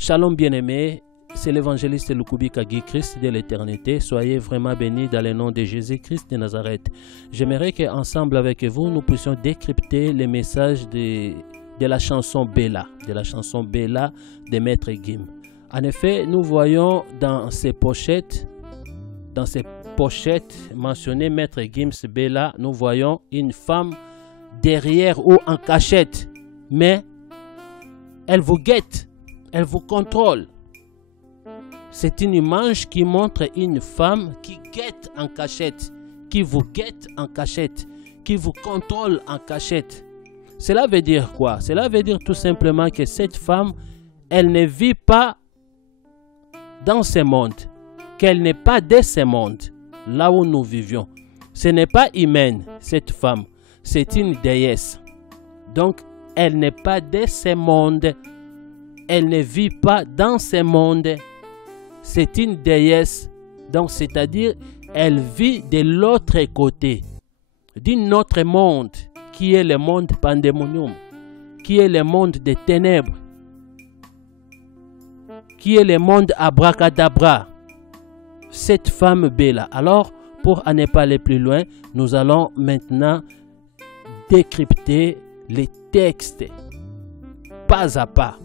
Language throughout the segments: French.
Shalom bien-aimés, c'est l'évangéliste Lukubi Kagi, Christ de l'éternité. Soyez vraiment bénis dans le nom de Jésus-Christ de Nazareth. J'aimerais qu'ensemble avec vous, nous puissions décrypter les messages de la chanson Bella, de Maître Gims. En effet, nous voyons dans ces pochettes mentionnées Maître Gims, Bella, nous voyons une femme derrière ou en cachette, mais elle vous guette. Elle vous contrôle. C'est une image qui montre une femme qui guette en cachette, qui vous guette en cachette, qui vous contrôle en cachette. Cela veut dire quoi? Cela veut dire tout simplement que cette femme, elle ne vit pas dans ce monde, qu'elle n'est pas de ce monde, là où nous vivions. Ce n'est pas humaine, cette femme, c'est une déesse. Donc, elle n'est pas de ce monde. Elle ne vit pas dans ce monde. C'est une déesse. Donc, c'est-à-dire, elle vit de l'autre côté, d'un autre monde, qui est le monde pandémonium, qui est le monde des ténèbres, qui est le monde abracadabra. Cette femme Bella. Alors, pour ne pas aller plus loin, nous allons maintenant décrypter les textes, pas à pas.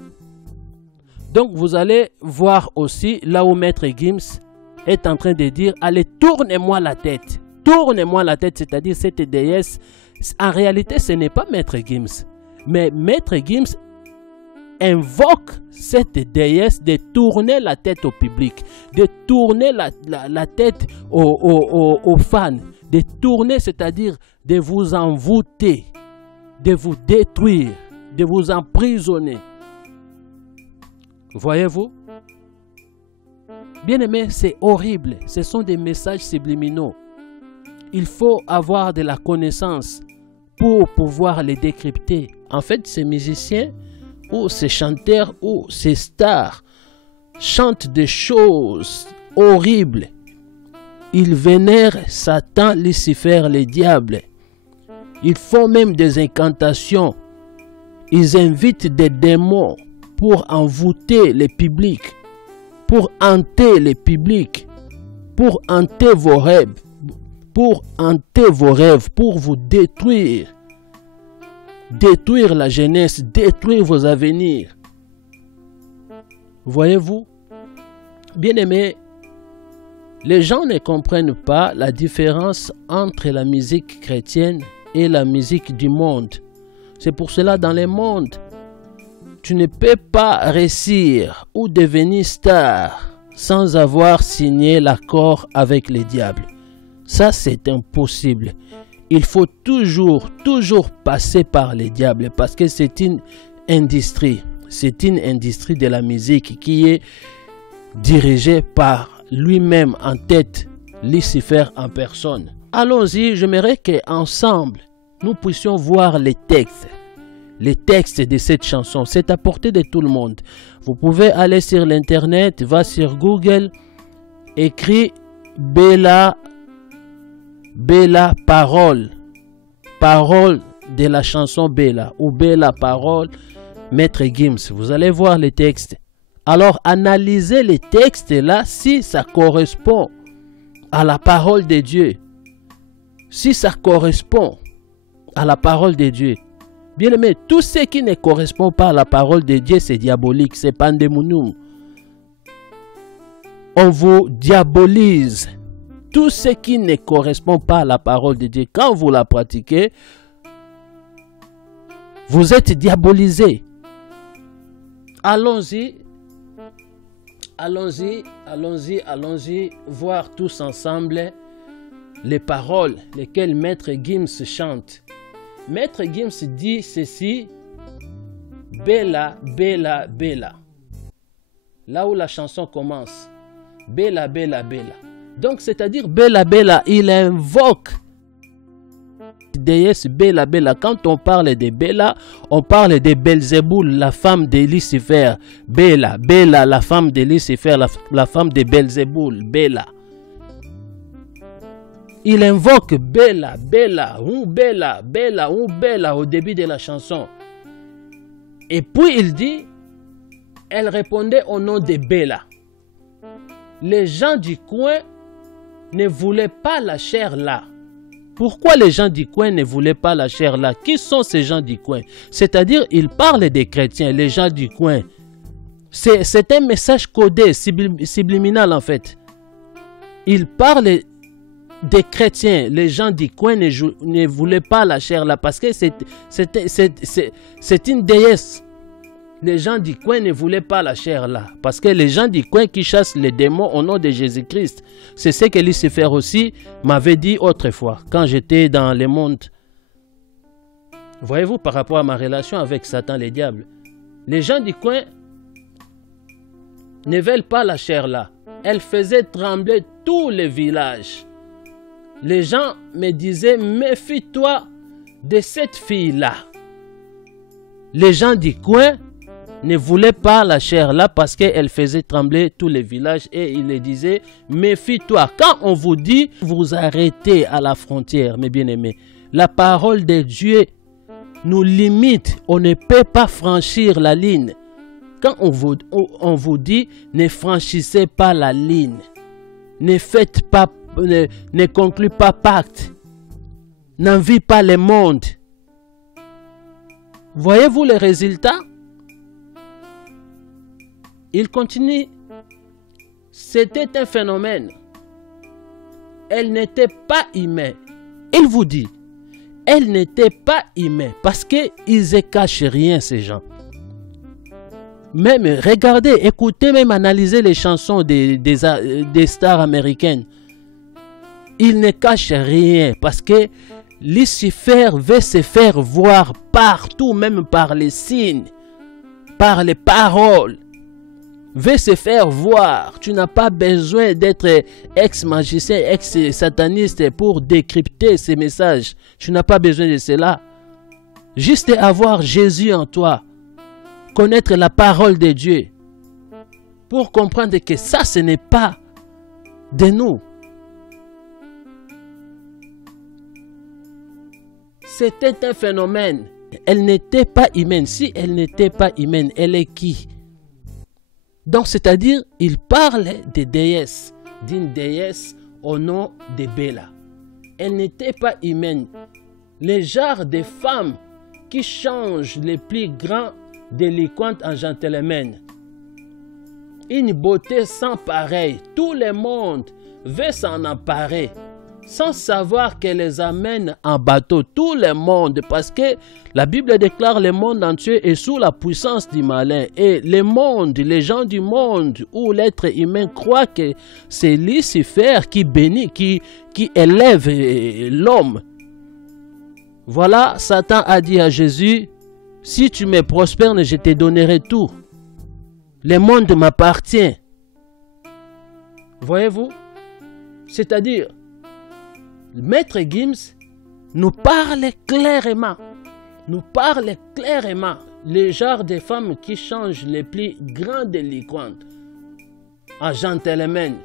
Donc, vous allez voir aussi là où Maître Gims est en train de dire « Allez, tournez-moi la tête ». Tournez-moi la tête, c'est-à-dire cette déesse. En réalité, ce n'est pas Maître Gims. Mais Maître Gims invoque cette déesse de tourner la tête au public, de tourner la tête aux fans, de tourner, c'est-à-dire de vous envoûter, de vous détruire, de vous emprisonner. Voyez-vous? Bien-aimés, c'est horrible. Ce sont des messages subliminaux. Il faut avoir de la connaissance pour pouvoir les décrypter. En fait, ces musiciens ou ces chanteurs ou ces stars chantent des choses horribles. Ils vénèrent Satan, Lucifer, les diables. Ils font même des incantations. Ils invitent des démons pour envoûter les publics, pour hanter les publics, pour hanter vos rêves, pour vous détruire, détruire la jeunesse, détruire vos avenirs. Voyez-vous, bien-aimés, les gens ne comprennent pas la différence entre la musique chrétienne et la musique du monde. C'est pour cela dans le monde, tu ne peux pas réussir ou devenir star sans avoir signé l'accord avec les diables. Ça, c'est impossible. Il faut toujours passer par les diables parce que c'est une industrie. C'est une industrie de la musique qui est dirigée par lui-même en tête, Lucifer en personne. Allons-y, j'aimerais qu'ensemble, nous puissions voir les textes. Les textes de cette chanson, c'est à portée de tout le monde. Vous pouvez aller sur l'internet, va sur Google, écris Bella parole de la chanson Bella ou Bella parole Maître Gims. Vous allez voir les textes. Alors analysez les textes là si ça correspond à la parole de Dieu. Si ça correspond à la parole de Dieu. Bien aimé, tout ce qui ne correspond pas à la parole de Dieu, c'est diabolique, c'est pandémonium. On vous diabolise. Tout ce qui ne correspond pas à la parole de Dieu, quand vous la pratiquez, vous êtes diabolisé. Allons-y voir tous ensemble les paroles lesquelles Maître Gims chante. Maître Gims dit ceci, Bella, Bella, Bella. Là où la chanson commence, Bella, Bella, Bella. Donc, c'est-à-dire Bella, Bella, il invoque déesse Bella, Bella. Quand on parle de Bella, on parle de Belzéboul, la femme de Lucifer. Bella, Bella, la femme de Lucifer, la femme de Belzéboul, Bella. Il invoque Bella, Bella, ou Bella, Bella, ou Bella au début de la chanson. Et puis il dit, Elle répondait au nom de Béla. Les gens du coin ne voulaient pas la chair là. Pourquoi les gens du coin ne voulaient pas la chair là? Qui sont ces gens du coin? C'est-à-dire, ils parlent des chrétiens, les gens du coin. C'est un message codé, subliminal en fait. Ils parlent des chrétiens, les gens du coin ne voulaient pas la chair là parce que c'est une déesse. Les gens du coin ne voulaient pas la chair là. Parce que les gens du coin qui chassent les démons au nom de Jésus-Christ. C'est ce que Lucifer aussi m'avait dit autrefois. Quand j'étais dans le monde. Voyez-vous, par rapport à ma relation avec Satan, les diables. Les gens du coin ne veulent pas la chair là. Elle faisait trembler tous les villages. Les gens me disaient, méfie-toi de cette fille-là. Les gens du coin ne voulaient pas la chair là parce qu'elle faisait trembler tous les villages et il les disait, méfie-toi. Quand on vous dit, vous arrêtez à la frontière, mes bien-aimés. La parole de Dieu nous limite. On ne peut pas franchir la ligne. Quand on vous dit, ne franchissez pas la ligne. Ne faites pas, ne concluez pas pacte. N'envie pas le monde. Voyez-vous les résultats? Il continue. C'était un phénomène. Elle n'était pas humaine. Il vous dit, elle n'était pas humaine parce qu'ils ne cachent rien, ces gens. Même regardez, écoutez, même analysez les chansons des stars américaines. Ils ne cachent rien parce que Lucifer veut se faire voir partout, même par les signes, par les paroles. Veut se faire voir. Tu n'as pas besoin d'être ex-magicien, ex-sataniste pour décrypter ces messages. Tu n'as pas besoin de cela. Juste avoir Jésus en toi. Connaître la parole de Dieu. Pour comprendre que ça, ce n'est pas de nous. C'était un phénomène. Elle n'était pas humaine. Si elle n'était pas humaine, elle est qui? Donc, c'est-à-dire, il parle de déesse, d'une déesse au nom de Béla. Elle n'était pas humaine. Les genres de femmes qui changent les plus grands délinquants en gentlemen. Une beauté sans pareil. Tout le monde veut s'en emparer. Sans savoir qu'elle les amène en bateau, tout le monde, parce que la Bible déclare le monde entier est sous la puissance du malin. Et le monde, les gens du monde, où l'être humain croit que c'est Lucifer qui bénit, qui élève l'homme. Voilà, Satan a dit à Jésus, si tu me prospères, je te donnerai tout. Le monde m'appartient. Voyez-vous? C'est-à-dire, Maître Gims nous parle clairement. Nous parle clairement. Les genres de femmes qui changent les plus grands délinquants en gentlemen.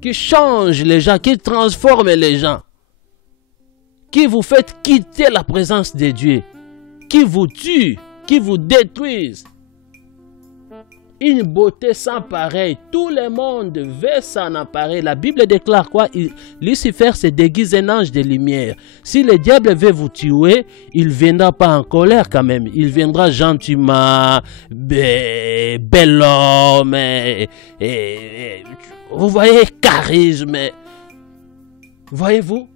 Qui changent les gens, qui transforment les gens. Qui vous fait quitter la présence de Dieu. Qui vous tue, qui vous détruisent. Une beauté sans pareil. Tout le monde veut s'en emparer. La Bible déclare quoi? Lucifer se déguise un ange de lumière. Si le diable veut vous tuer, il ne viendra pas en colère quand même. Il viendra gentiment, bel homme, vous voyez, charisme. Voyez-vous?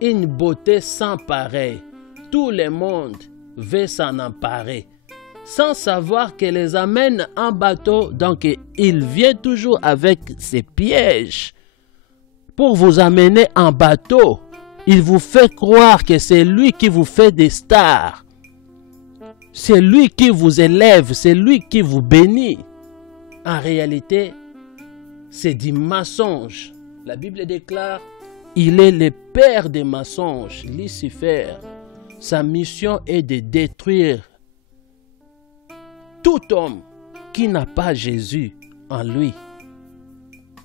Une beauté sans pareil. Tout le monde veut s'en emparer, sans savoir qu'elle les amène en bateau. Donc, il vient toujours avec ses pièges pour vous amener en bateau. Il vous fait croire que c'est lui qui vous fait des stars. C'est lui qui vous élève, c'est lui qui vous bénit. En réalité, c'est du mensonge. La Bible déclare, il est le père des mensonges, Lucifer. Sa mission est de détruire tout homme qui n'a pas Jésus en lui.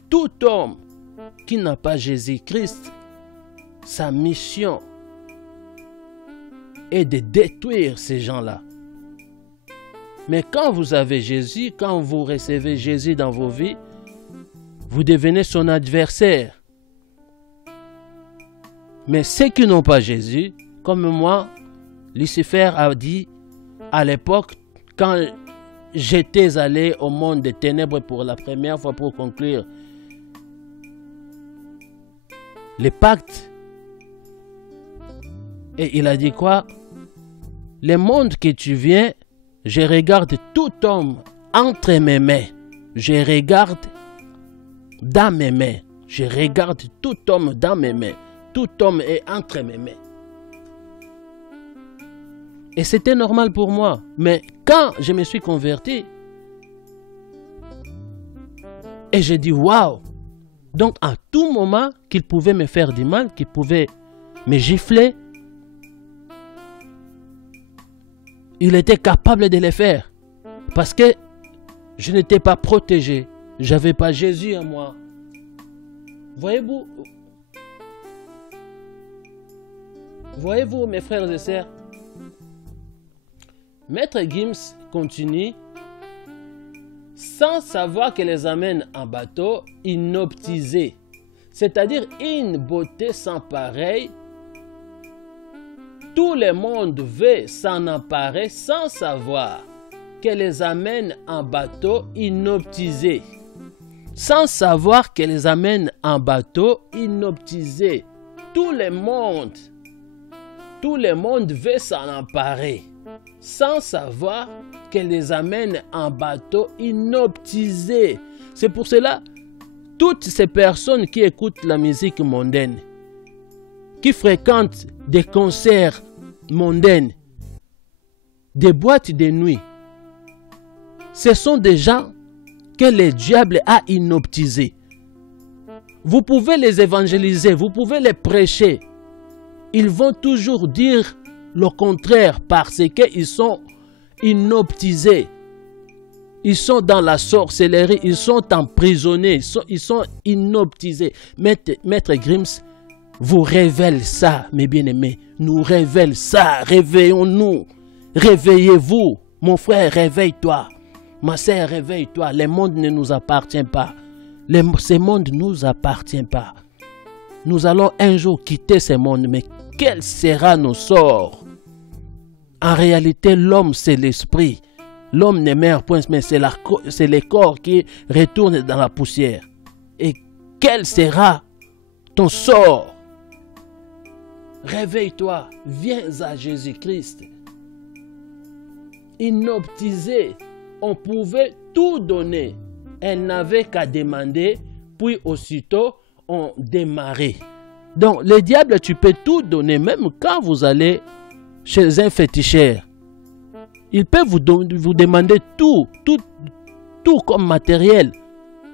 Tout homme qui n'a pas Jésus-Christ, sa mission et de détruire ces gens-là. Mais quand vous avez Jésus, quand vous recevez Jésus dans vos vies, vous devenez son adversaire. Mais ceux qui n'ont pas Jésus, comme moi, Lucifer a dit à l'époque, quand j'étais allé au monde des ténèbres pour la première fois pour conclure le pacte, et il a dit quoi? Le monde que tu viens, je regarde tout homme entre mes mains. Je regarde dans mes mains. Je regarde tout homme dans mes mains. Tout homme est entre mes mains. Et c'était normal pour moi. Mais quand je me suis converti, et j'ai dit waouh! Donc à tout moment qu'il pouvait me faire du mal, qu'il pouvait me gifler, il était capable de le faire. Parce que je n'étais pas protégé. Je n'avais pas Jésus en moi. Voyez-vous, mes frères et sœurs, Maître Gims continue. Sans savoir qu'elle les amène en bateau inoptisé, c'est-à-dire une beauté sans pareil. Tout le monde veut s'en emparer sans savoir qu'elle les amène en bateau inoptisé. Sans savoir qu'elle les amène en bateau inoptisé. Tout le monde veut s'en emparer sans savoir qu'elle les amène en bateau inoptisé. C'est pour cela, toutes ces personnes qui écoutent la musique mondaine, qui fréquentent des concerts mondains, des boîtes de nuit, ce sont des gens que le diable a inoptisés. Vous pouvez les évangéliser, vous pouvez les prêcher. Ils vont toujours dire le contraire parce qu'ils sont inoptisés. Ils sont dans la sorcellerie, ils sont emprisonnés, ils sont inoptisés. Maître Gims vous révèle ça, mes bien-aimés. Nous révèle ça. Réveillons-nous. Réveillez-vous. Mon frère, réveille-toi. Ma sœur, réveille-toi. Le monde ne nous appartient pas. Ce monde ne nous appartient pas. Nous allons un jour quitter ce monde, mais quel sera nos sorts? En réalité, l'homme, c'est l'esprit. L'homme ne meurt point, mais c'est le corps qui retourne dans la poussière. Et quel sera ton sort? Réveille-toi, viens à Jésus-Christ. Inoptisé, on pouvait tout donner. Elle n'avait qu'à demander, puis aussitôt, on démarrait. Donc, le diable, tu peux tout donner, même quand vous allez chez un féticheur. Il peut vous demander tout comme matériel.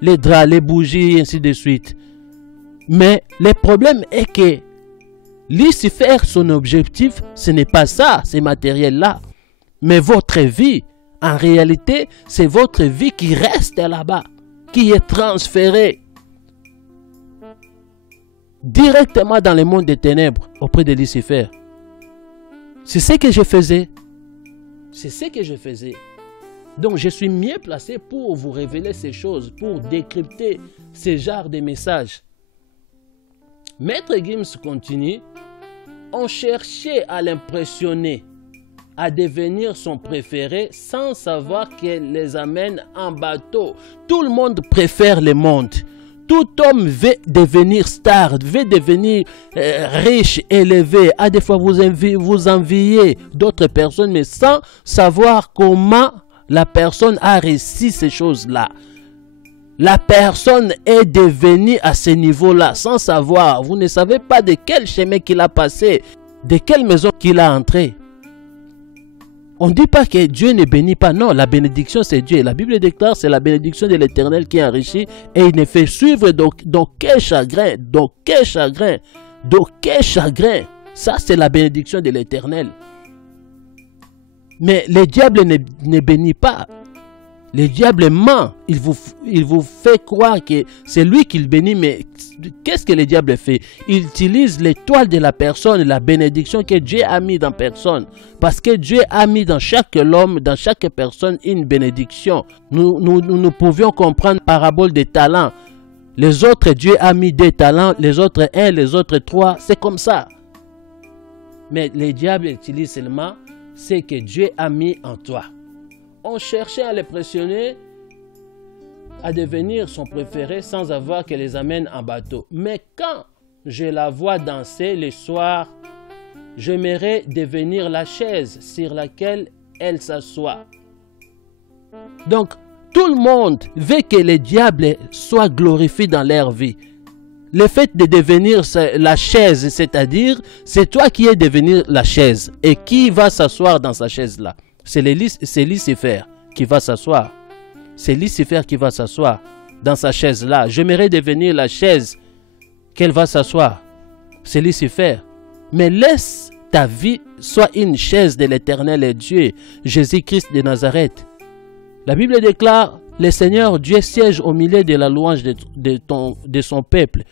Les draps, les bougies, ainsi de suite. Mais le problème est que Lucifer, son objectif, ce n'est pas ça, ces matériels-là. Mais votre vie, en réalité, c'est votre vie qui reste là-bas, qui est transférée directement dans le monde des ténèbres auprès de Lucifer. C'est ce que je faisais. C'est ce que je faisais. Donc, je suis mieux placé pour vous révéler ces choses, pour décrypter ce genre de messages. Maître Gims continue. On cherchait à l'impressionner, à devenir son préféré sans savoir qu'elle les amène en bateau. Tout le monde préfère le monde. Tout homme veut devenir star, veut devenir riche, élevé. À des fois, vous enviez d'autres personnes, mais sans savoir comment la personne a réussi ces choses-là. La personne est devenue à ce niveau-là, sans savoir. Vous ne savez pas de quel chemin qu'il a passé, de quelle maison qu'il a entré. On ne dit pas que Dieu ne bénit pas. Non, la bénédiction, c'est Dieu. La Bible déclare, c'est la bénédiction de l'Éternel qui enrichit et il ne fait suivre d'aucun chagrin, d'aucun chagrin, d'aucun chagrin. Ça, c'est la bénédiction de l'Éternel. Mais le diable ne bénit pas. Le diable ment. Il vous fait croire que c'est lui qui le bénit, mais qu'est-ce que le diable fait? Il utilise l'étoile de la personne, la bénédiction que Dieu a mis dans personne. Parce que Dieu a mis dans chaque homme, dans chaque personne, une bénédiction. Nous pouvions comprendre la parabole des talents. Les autres, Dieu a mis 2 talents, les autres 1, les autres 3. C'est comme ça. Mais le diable utilise seulement ce que Dieu a mis en toi. On cherchait à les pressionner à devenir son préféré sans avoir que les amène en bateau. Mais quand je la vois danser le soir, j'aimerais devenir la chaise sur laquelle elle s'assoit. Donc, tout le monde veut que le diable soit glorifié dans leur vie. Le fait de devenir la chaise, c'est-à-dire, c'est toi qui es devenu la chaise. Et qui va s'asseoir dans sa chaise-là? C'est Lucifer qui va s'asseoir. C'est Lucifer qui va s'asseoir dans sa chaise-là. J'aimerais devenir la chaise qu'elle va s'asseoir. C'est Lucifer. Mais laisse ta vie soit une chaise de l'Éternel Dieu, Jésus-Christ de Nazareth. La Bible déclare, le Seigneur Dieu siège au milieu de la louange de son peuple.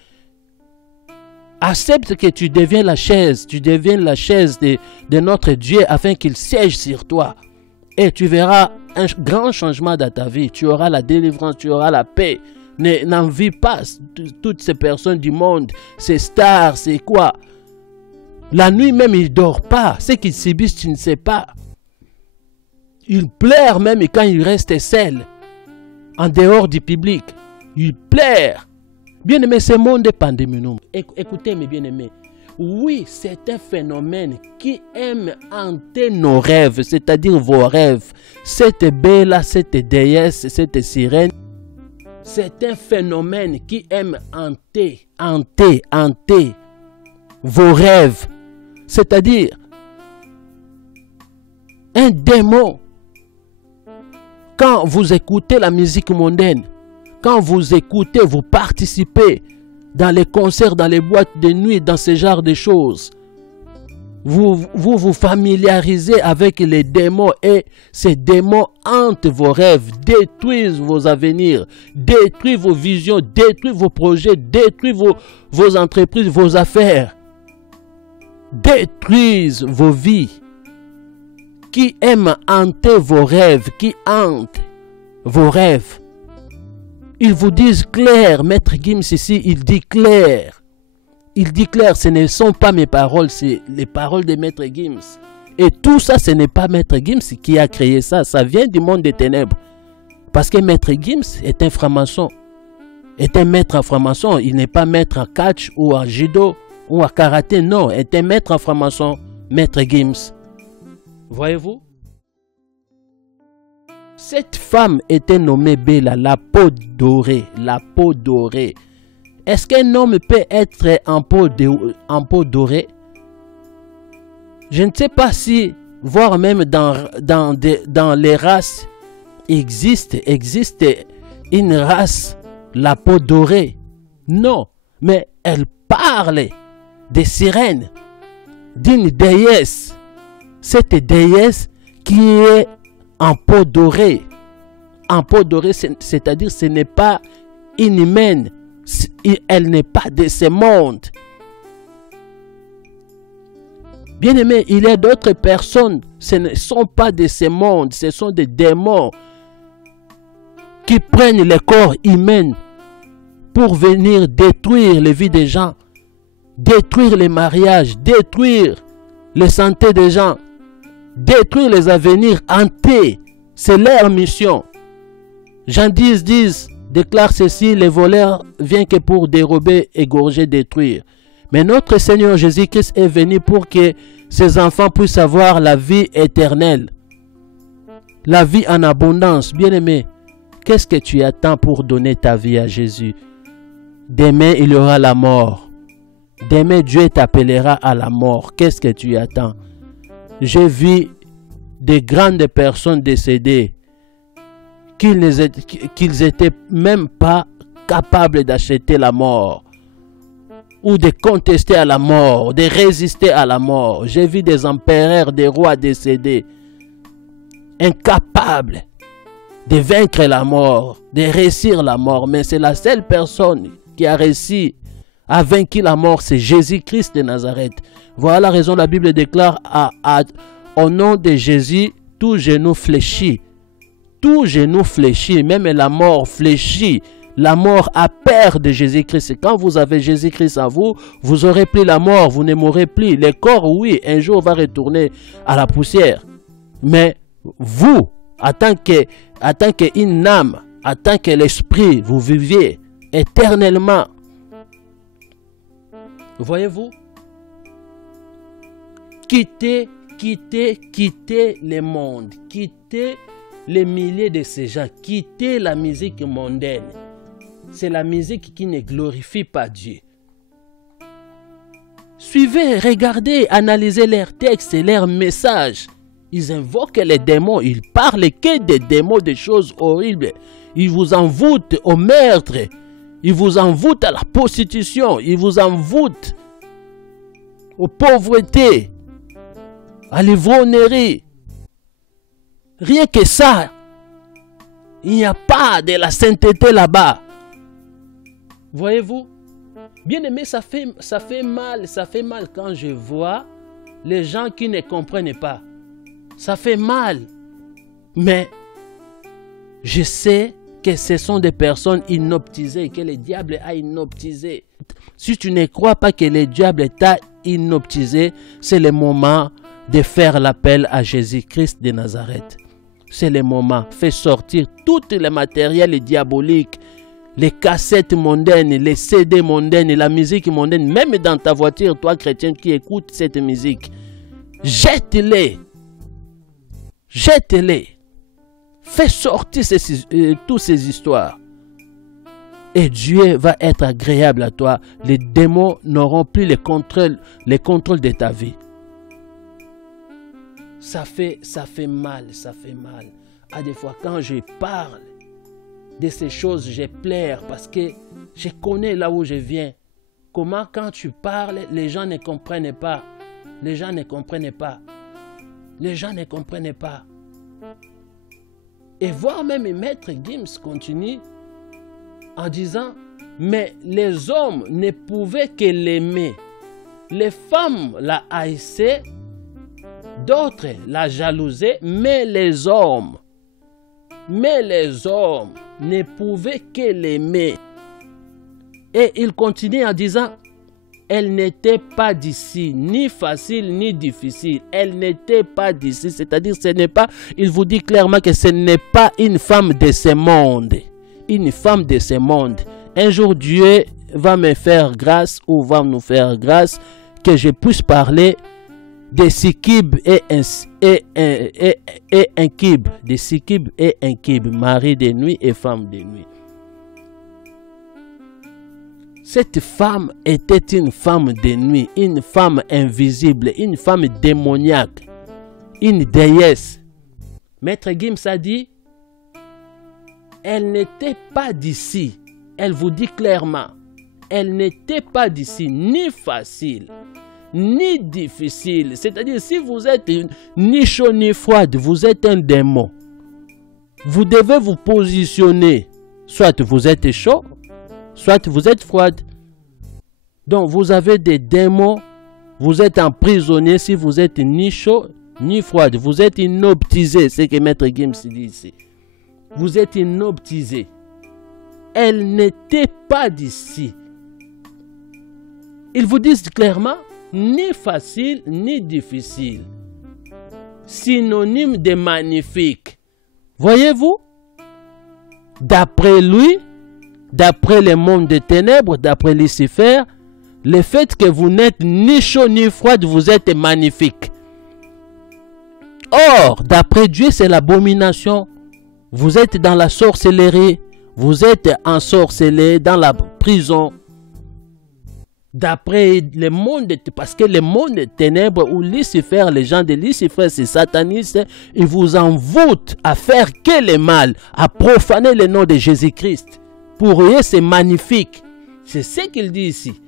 Accepte que tu deviens la chaise, de notre Dieu afin qu'il siège sur toi. Et tu verras un grand changement dans ta vie. Tu auras la délivrance, tu auras la paix. N'envie pas toutes ces personnes du monde, ces stars, c'est quoi? La nuit même, ils ne dorment pas. Ce qu'ils subissent, tu ne sais pas. Ils pleurent même quand ils restent seuls, en dehors du public. Ils pleurent. Bien-aimés, ce monde est pandémie. Écoutez, mes bien-aimés. Oui, c'est un phénomène qui aime hanter nos rêves, c'est-à-dire vos rêves. Cette belle, cette déesse, cette sirène, c'est un phénomène qui aime hanter vos rêves. C'est-à-dire, un démon, quand vous écoutez la musique mondaine, quand vous écoutez, vous participez dans les concerts, dans les boîtes de nuit, dans ce genre de choses. Vous familiarisez avec les démons et ces démons hantent vos rêves, détruisent vos avenirs, détruisent vos visions, détruisent vos projets, détruisent vos entreprises, vos affaires, détruisent vos vies. Qui aiment hanter vos rêves, qui hantent vos rêves. Ils vous disent clair, Maître Gims ici, il dit clair. Il dit clair, ce ne sont pas mes paroles, c'est les paroles de Maître Gims. Et tout ça, ce n'est pas Maître Gims qui a créé ça, ça vient du monde des ténèbres. Parce que Maître Gims est un franc-maçon, est un maître en franc-maçon. Il n'est pas maître en catch ou en judo ou en karaté, non, est un maître en franc-maçon, Maître Gims. Voyez-vous? Cette femme était nommée Bella, la peau dorée, la peau dorée. Est-ce qu'un homme peut être en peau dorée? Je ne sais pas si, voire même dans les races, existe une race, la peau dorée. Non, mais elle parle des sirènes, d'une déesse. Cette déesse qui est en peau dorée. En peau dorée, c'est-à-dire ce n'est pas une humaine. Elle n'est pas de ce monde. Bien aimé, il y a d'autres personnes, ce ne sont pas de ce monde, ce sont des démons qui prennent le corps humain pour venir détruire les vies des gens, détruire les mariages, détruire les santé des gens, détruire les avenirs hantés. C'est leur mission. Jean 10 déclare ceci, les voleurs viennent que pour dérober, égorger, détruire. Mais notre Seigneur Jésus-Christ est venu pour que ses enfants puissent avoir la vie éternelle. La vie en abondance. Bien-aimé, qu'est-ce que tu attends pour donner ta vie à Jésus? Demain, il y aura la mort. Demain, Dieu t'appellera à la mort. Qu'est-ce que tu attends? J'ai vu de grandes personnes décédées qu'ils n'étaient même pas capables d'acheter la mort ou de contester à la mort, de résister à la mort. J'ai vu des empereurs, des rois décédés, incapables de vaincre la mort, de réussir la mort. Mais c'est la seule personne qui a réussi à vaincre la mort, c'est Jésus-Christ de Nazareth. Voilà la raison, la Bible déclare au nom de Jésus, tout genou fléchit. Tout genou fléchit, même la mort fléchit. La mort a peur de Jésus-Christ. Quand vous avez Jésus-Christ en vous, vous aurez plus la mort, vous ne mourrez plus. Le corps, oui, un jour va retourner à la poussière. Mais vous, en tant qu'une âme, en tant que l'esprit, vous viviez éternellement. Voyez-vous? Quittez le monde. Quittez les milliers de ces gens. Quittez la musique mondaine. C'est la musique qui ne glorifie pas Dieu. Suivez, regardez, analysez leurs textes et leurs messages. Ils invoquent les démons. Ils parlent que des démons, des choses horribles. Ils vous envoûtent au meurtre. Ils vous envoûtent à la prostitution. Ils vous envoûtent aux pauvretés, à l'ivrognerie. Rien que ça. Il n'y a pas de la sainteté là-bas. Voyez-vous? Bien aimé, ça fait mal quand je vois les gens qui ne comprennent pas. Ça fait mal. Mais je sais que ce sont des personnes inoptisées, que le diable a inoptisé. Si tu ne crois pas que le diable t'a inoptisé, c'est le moment de faire l'appel à Jésus-Christ de Nazareth. C'est le moment. Fais sortir tout le matériel diabolique, les cassettes mondaines, les CD mondaines, la musique mondaine, même dans ta voiture, toi chrétien qui écoutes cette musique. Jette-les. Jette-les. Fais sortir toutes ces histoires. Et Dieu va être agréable à toi. Les démons n'auront plus le contrôle de ta vie. Ça fait mal, ça fait mal. À des fois, quand je parle de ces choses, je pleure parce que je connais là où je viens. Comment quand tu parles, les gens ne comprennent pas. Les gens ne comprennent pas. Les gens ne comprennent pas. Et voir même Maître Gims continue en disant, mais les hommes ne pouvaient que l'aimer. Les femmes la haïssaient, d'autres la jalousaient, mais les hommes ne pouvaient que l'aimer. Et il continue en disant, elle n'était pas d'ici, ni facile, ni difficile. Elle n'était pas d'ici, c'est-à-dire ce n'est pas, il vous dit clairement que ce n'est pas une femme de ce monde. Une femme de ce monde. Un jour, Dieu va me faire grâce ou va nous faire grâce que je puisse parler de Sikib et Inkib. De Sikib et Inkib, mari de nuit et femme de nuit. Cette femme était une femme de nuit, une femme invisible, une femme démoniaque, une déesse. Maître Gims a dit, elle n'était pas d'ici. Elle vous dit clairement, elle n'était pas d'ici, ni facile, ni difficile. C'est-à-dire, si vous êtes ni chaud ni froide, vous êtes un démon. Vous devez vous positionner. Soit vous êtes chaud, soit vous êtes froide. Donc, vous avez des démons. Vous êtes emprisonné si vous êtes ni chaud ni froide. Vous êtes inoptisé, c'est ce que Maître Gims dit ici. Vous êtes inoptisé. Elle n'était pas d'ici. Ils vous disent clairement, ni facile, ni difficile. Synonyme de magnifique. Voyez-vous? D'après lui, d'après le monde des ténèbres, d'après Lucifer, le fait que vous n'êtes ni chaud ni froid, vous êtes magnifique. Or, d'après Dieu, c'est l'abomination. Vous êtes dans la sorcellerie. Vous êtes ensorcelé dans la prison. D'après le monde, parce que le monde des ténèbres ou Lucifer, les gens de Lucifer, c'est sataniste, ils vous envoûtent à faire que le mal, à profaner le nom de Jésus-Christ. Pour eux, c'est magnifique. C'est ce qu'il dit ici.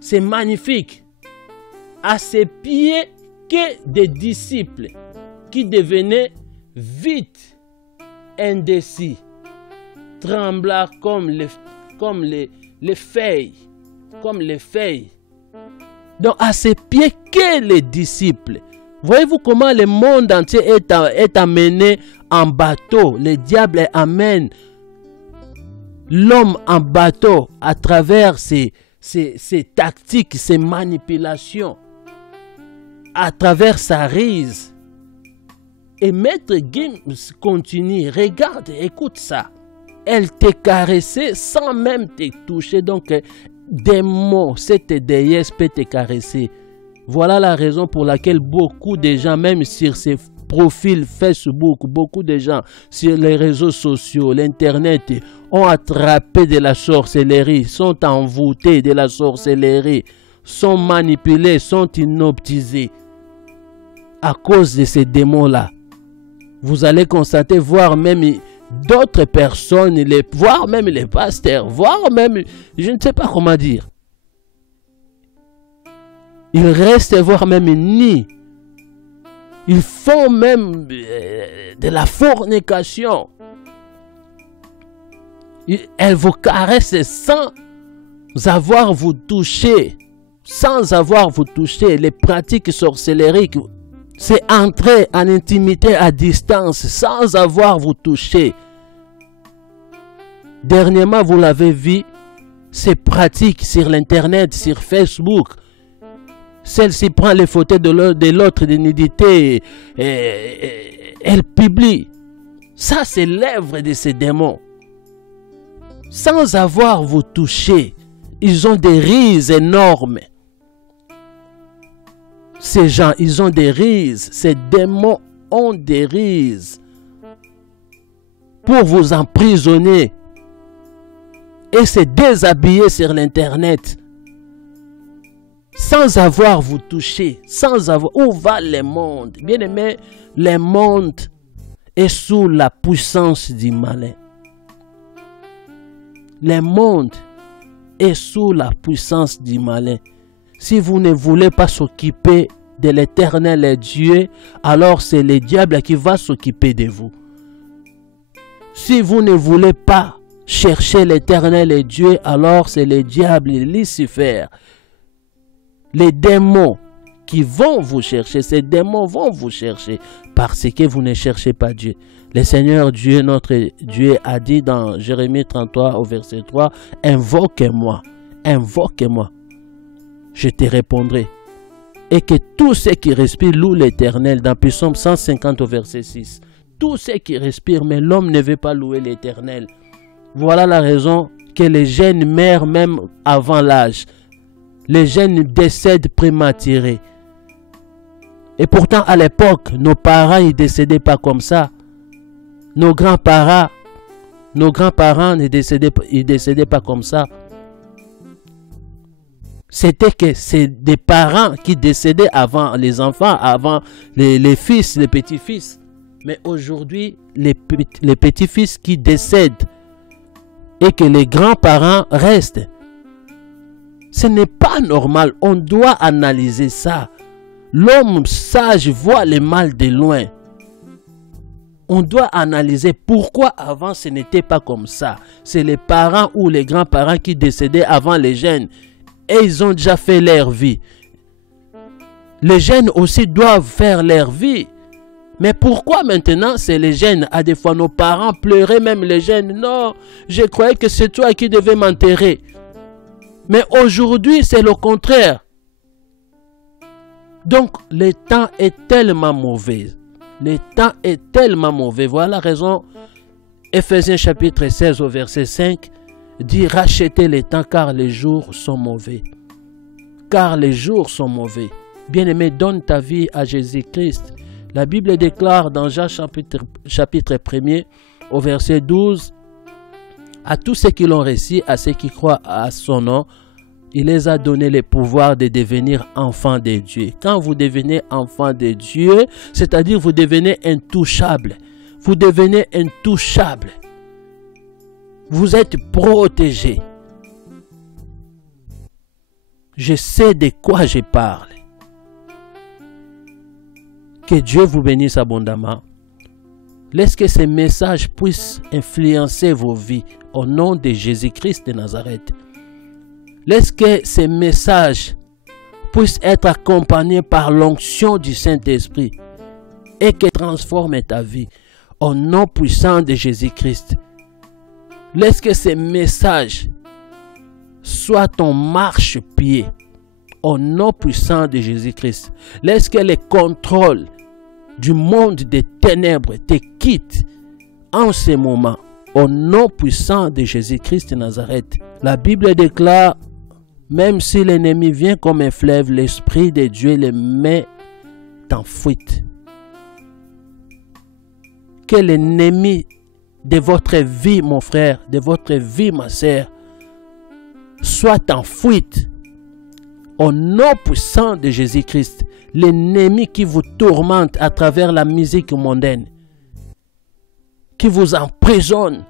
C'est magnifique. À ses pieds que des disciples qui devenaient vite indécis, trembla comme les feuilles, comme les feuilles. Donc à ses pieds que les disciples. Voyez-vous comment le monde entier est amené en bateau. Le diable amène l'homme en bateau à travers ses tactiques, ses manipulations, à travers sa rise. Et Maître Gims continue, regarde, écoute ça. Elle te caressait sans même te toucher. Donc, des mots, cette déesse peut te caresser. Voilà la raison pour laquelle beaucoup de gens, même sur ces profils Facebook, beaucoup de gens sur les réseaux sociaux, l'Internet, ont attrapé de la sorcellerie, sont envoûtés de la sorcellerie, sont manipulés, sont hypnotisés à cause de ces démons-là. Vous allez constater, voir même d'autres personnes, voire même les pasteurs, voire même, je ne sais pas comment dire. Ils restent, voire même nus. Ils font même de la fornication. Elle vous caresse sans avoir vous touché. Sans avoir vous touché. Les pratiques sorcelleriques, c'est entrer en intimité à distance sans avoir vous touché. Dernièrement, vous l'avez vu, ces pratiques sur l'internet, sur Facebook. Celle-ci prend les photos de l'autre de nudité et elle publie. Ça, c'est l'œuvre de ces démons. Sans avoir vous touché, ils ont des rises énormes. Ces gens, ils ont des rises. Ces démons ont des rises pour vous emprisonner et se déshabiller sur l'internet. Sans avoir vous touché, sans avoir... Où va le monde? Bien aimé, le monde est sous la puissance du malin. Le monde est sous la puissance du malin. Si vous ne voulez pas s'occuper de l'Éternel Dieu, alors c'est le diable qui va s'occuper de vous. Si vous ne voulez pas chercher l'Éternel Dieu, alors c'est le diable, Lucifer. Les démons qui vont vous chercher, ces démons vont vous chercher parce que vous ne cherchez pas Dieu. Le Seigneur Dieu, notre Dieu, a dit dans Jérémie 33 au verset 3, « Invoque-moi, invoque-moi, je te répondrai. » Et que tous ceux qui respirent louent l'Éternel, dans Psaume 150 au verset 6. Tous ceux qui respirent, mais l'homme ne veut pas louer l'Éternel. Voilà la raison que les jeunes meurent même avant l'âge. Les jeunes décèdent prématurés. Et pourtant, à l'époque, nos parents ne décédaient pas comme ça. Nos grands-parents ne décédaient pas comme ça. C'était que c'est des parents qui décédaient avant les enfants, avant les fils, les petits-fils. Mais aujourd'hui, les petits-fils qui décèdent et que les grands-parents restent. Ce n'est pas normal. On doit analyser ça. L'homme sage voit le mal de loin. On doit analyser pourquoi avant ce n'était pas comme ça. C'est les parents ou les grands-parents qui décédaient avant les jeunes. Et ils ont déjà fait leur vie. Les jeunes aussi doivent faire leur vie. Mais pourquoi maintenant c'est les jeunes? À des fois nos parents pleuraient même les jeunes. Non, je croyais que c'est toi qui devais m'enterrer. Mais aujourd'hui c'est le contraire. Donc le temps est tellement mauvais. Le temps est tellement mauvais. Voilà la raison. Ephésiens chapitre 16 au verset 5 dit « Rachetez le temps car les jours sont mauvais. » Car les jours sont mauvais. Bien-aimé, donne ta vie à Jésus-Christ. La Bible déclare dans Jean chapitre 1er au verset 12 « À tous ceux qui l'ont reçu, à ceux qui croient à son nom, il les a donné le pouvoir de devenir enfants de Dieu. » Quand vous devenez enfant de Dieu, c'est-à-dire vous devenez intouchable. Vous devenez intouchable. Vous êtes protégé. Je sais de quoi je parle. Que Dieu vous bénisse abondamment. Laisse que ces messages puissent influencer vos vies au nom de Jésus-Christ de Nazareth. Laisse que ces messages puissent être accompagnés par l'onction du Saint-Esprit et que transforme ta vie au nom puissant de Jésus-Christ. Laisse que ces messages soient ton marche-pied au nom puissant de Jésus-Christ. Laisse que les contrôles du monde des ténèbres te quittent en ce moment au nom puissant de Jésus-Christ de Nazareth. La Bible déclare, même si l'ennemi vient comme un fleuve, l'Esprit de Dieu le met en fuite. Que l'ennemi de votre vie, mon frère, de votre vie, ma sœur, soit en fuite au nom puissant de Jésus-Christ. L'ennemi qui vous tourmente à travers la musique mondaine, qui vous emprisonne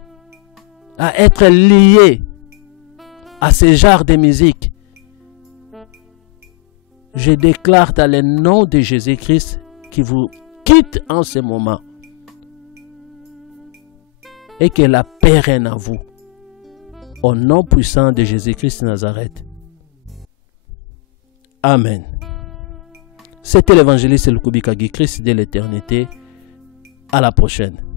à être lié à ce genre de musique, je déclare dans le nom de Jésus-Christ qui vous quitte en ce moment et que la paix règne en vous. Au nom puissant de Jésus-Christ de Nazareth. Amen. C'était l'évangéliste Lukubika Guy Christ de l'éternité. À la prochaine.